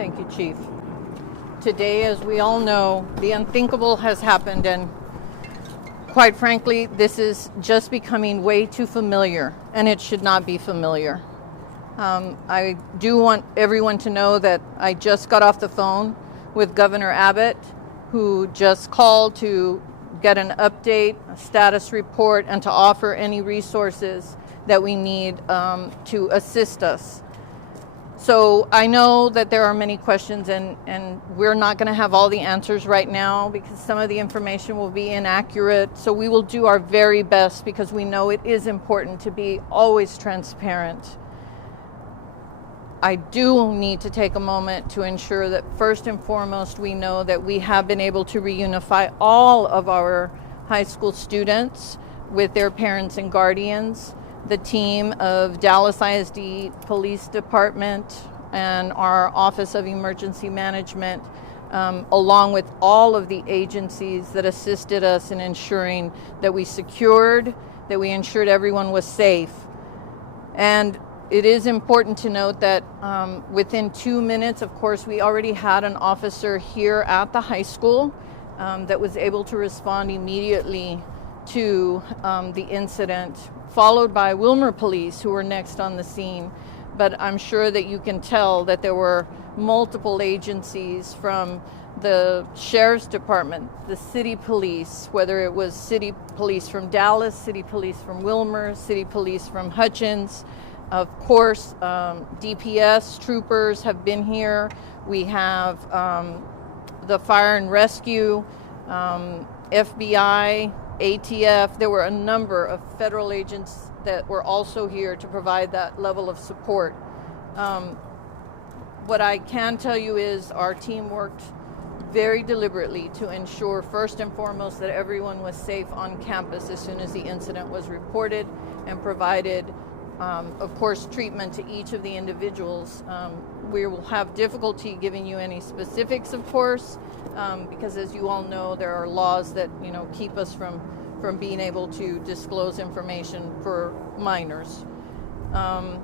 Thank you, Chief. Today, as we all know, the unthinkable has happened, and quite frankly, this is just becoming way too familiar, and it should not be familiar. I do want everyone to know that I just got off the phone with Governor Abbott, who just called to get an update, a status report, and to offer any resources that we need to assist us. So I know that there are many questions, and we're not going to have all the answers right now because some of the information will be inaccurate. So we will do our very best because we know it is important to be always transparent. I do need to take a moment to ensure that first and foremost we know that we have been able to reunify all of our high school students with their parents and guardians. The team of Dallas-ISD Police Department and our Office of Emergency Management, along with all of the agencies that assisted us in ensuring that we ensured everyone was safe. And it is important to note that within 2 minutes, of course, we already had an officer here at the high school that was able to respond immediately to the incident, followed by Wilmer police who were next on the scene. But I'm sure that you can tell that there were multiple agencies from the Sheriff's Department, the city police, whether it was city police from Dallas, city police from Wilmer, city police from Hutchins. Of course, DPS troopers have been here. We have the fire and rescue, FBI, ATF. There were a number of federal agents that were also here to provide that level of support. What I can tell you is our team worked very deliberately to ensure first and foremost that everyone was safe on campus as soon as the incident was reported, and provided of course treatment to each of the individuals. We will have difficulty giving you any specifics, of course, because as you all know, there are laws that keep us from being able to disclose information for minors. I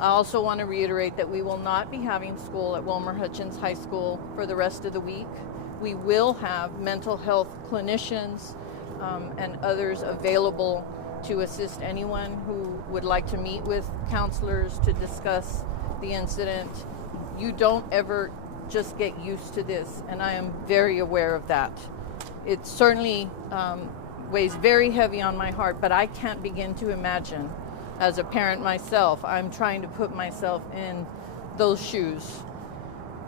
also want to reiterate that we will not be having school at Wilmer-Hutchins High School for the rest of the week. We will have mental health clinicians and others available to assist anyone who would like to meet with counselors to discuss the incident. You don't ever just get used to this, and I am very aware of that. It certainly weighs very heavy on my heart, but I can't begin to imagine. As a parent myself, I'm trying to put myself in those shoes.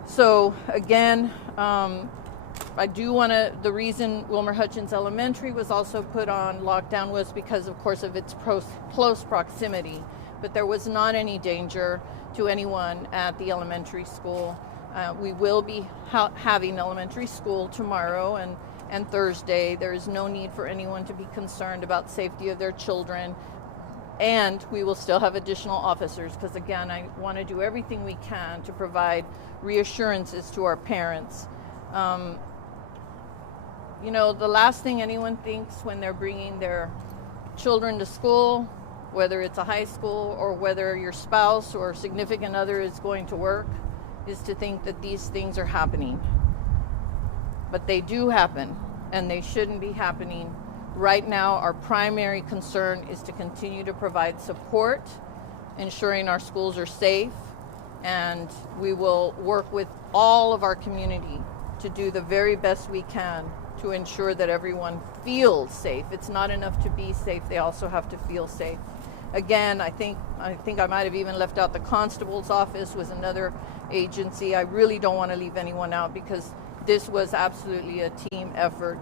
So again, I do want to, the reason Wilmer-Hutchins Elementary was also put on lockdown was because, of course, of its close proximity, but there was not any danger to anyone at the elementary school. We will be having elementary school tomorrow and Thursday. There is no need for anyone to be concerned about safety of their children. And we will still have additional officers because, again, I want to do everything we can to provide reassurances to our parents. The last thing anyone thinks when they're bringing their children to school, whether it's a high school or whether your spouse or significant other is going to work, is to think that these things are happening. But they do happen, and they shouldn't be happening. Right now, our primary concern is to continue to provide support, ensuring our schools are safe, and we will work with all of our community to do the very best we can to ensure that everyone feels safe. It's not enough to be safe, they also have to feel safe. Again, I think I might have even left out the constable's office was another agency. I really don't want to leave anyone out because this was absolutely a team effort.